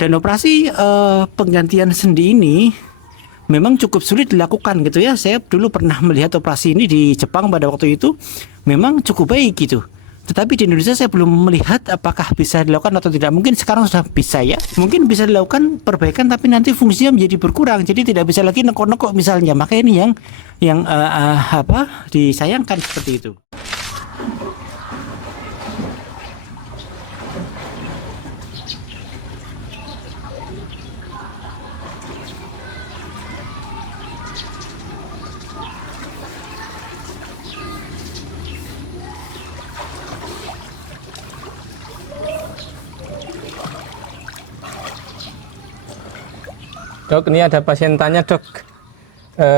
Dan operasi penggantian sendi ini memang cukup sulit dilakukan gitu ya. Saya dulu pernah melihat operasi ini di Jepang pada waktu itu, memang cukup baik gitu. Tetapi di Indonesia saya belum melihat apakah bisa dilakukan atau tidak. Mungkin sekarang sudah bisa ya. Mungkin bisa dilakukan perbaikan tapi nanti fungsinya menjadi berkurang. Jadi tidak bisa lagi nekok-nekok misalnya. Maka ini yang disayangkan seperti itu. Dok, ini ada pasien tanya, dok,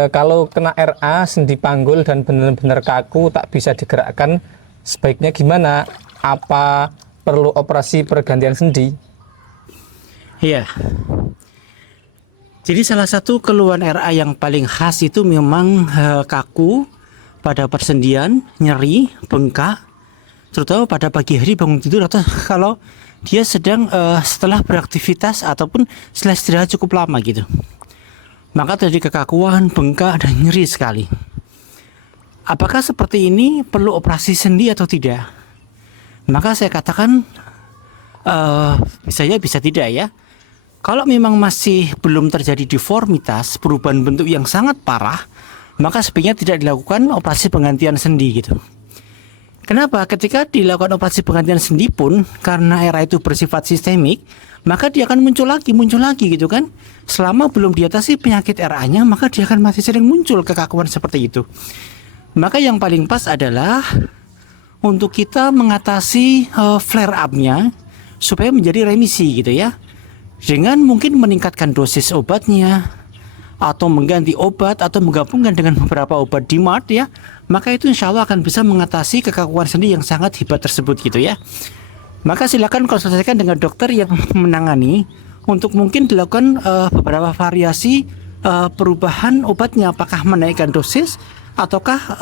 kalau kena RA, sendi panggul dan benar-benar kaku, tak bisa digerakkan, sebaiknya gimana? Apa perlu operasi pergantian sendi? Iya. Jadi salah satu keluhan RA yang paling khas itu memang kaku pada persendian, nyeri, bengkak, terutama pada pagi hari bangun tidur atau kalau dia sedang setelah beraktivitas ataupun setelah istirahat cukup lama gitu. Maka terjadi kekakuan, bengkak, dan nyeri sekali. Apakah seperti ini perlu operasi sendi atau tidak? Maka saya katakan bisa tidak ya. Kalau memang masih belum terjadi deformitas, perubahan bentuk yang sangat parah, maka sebaiknya tidak dilakukan operasi penggantian sendi gitu. Kenapa? Ketika dilakukan operasi penggantian sendi pun, karena RA itu bersifat sistemik, maka dia akan muncul lagi gitu kan. Selama belum diatasi penyakit RA-nya, maka dia akan masih sering muncul kekakuan seperti itu. Maka yang paling pas adalah untuk kita mengatasi flare up-nya supaya menjadi remisi gitu ya. Dengan mungkin meningkatkan dosis obatnya, atau mengganti obat, atau menggabungkan dengan beberapa obat DMARD ya, maka itu insya Allah akan bisa mengatasi kekakuan sendi yang sangat hebat tersebut gitu ya. Maka silakan konsultasikan dengan dokter yang menangani untuk mungkin dilakukan beberapa variasi perubahan obatnya, apakah menaikkan dosis ataukah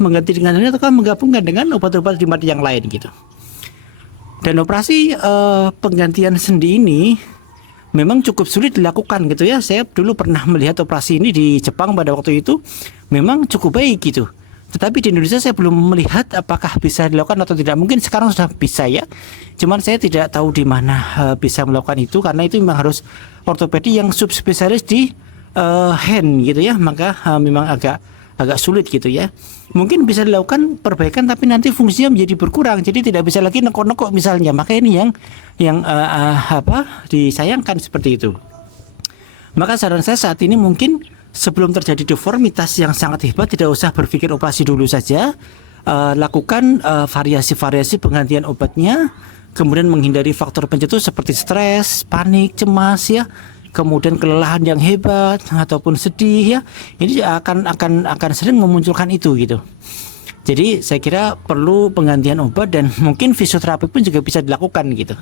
mengganti dengan ini ataukah menggabungkan dengan obat-obat DMARD yang lain gitu. Dan operasi penggantian sendi ini memang cukup sulit dilakukan gitu ya. Saya dulu pernah melihat operasi ini di Jepang pada waktu itu, memang cukup baik gitu. Tetapi di Indonesia saya belum melihat apakah bisa dilakukan atau tidak. Mungkin sekarang sudah bisa ya. Cuman saya tidak tahu di mana bisa melakukan itu, karena itu memang harus ortopedi yang subspesialis di hand gitu ya. Maka memang agak sulit gitu ya. Mungkin bisa dilakukan perbaikan tapi nanti fungsinya menjadi berkurang. Jadi tidak bisa lagi nekok-nekok misalnya. Maka ini yang disayangkan seperti itu. Maka saran saya saat ini mungkin sebelum terjadi deformitas yang sangat hebat, tidak usah berpikir operasi dulu saja. Lakukan variasi-variasi penggantian obatnya, kemudian menghindari faktor pencetus seperti stres, panik, cemas ya, kemudian kelelahan yang hebat ataupun sedih ya. Ini akan sering memunculkan itu gitu. Jadi saya kira perlu penggantian obat dan mungkin fisioterapi pun juga bisa dilakukan gitu.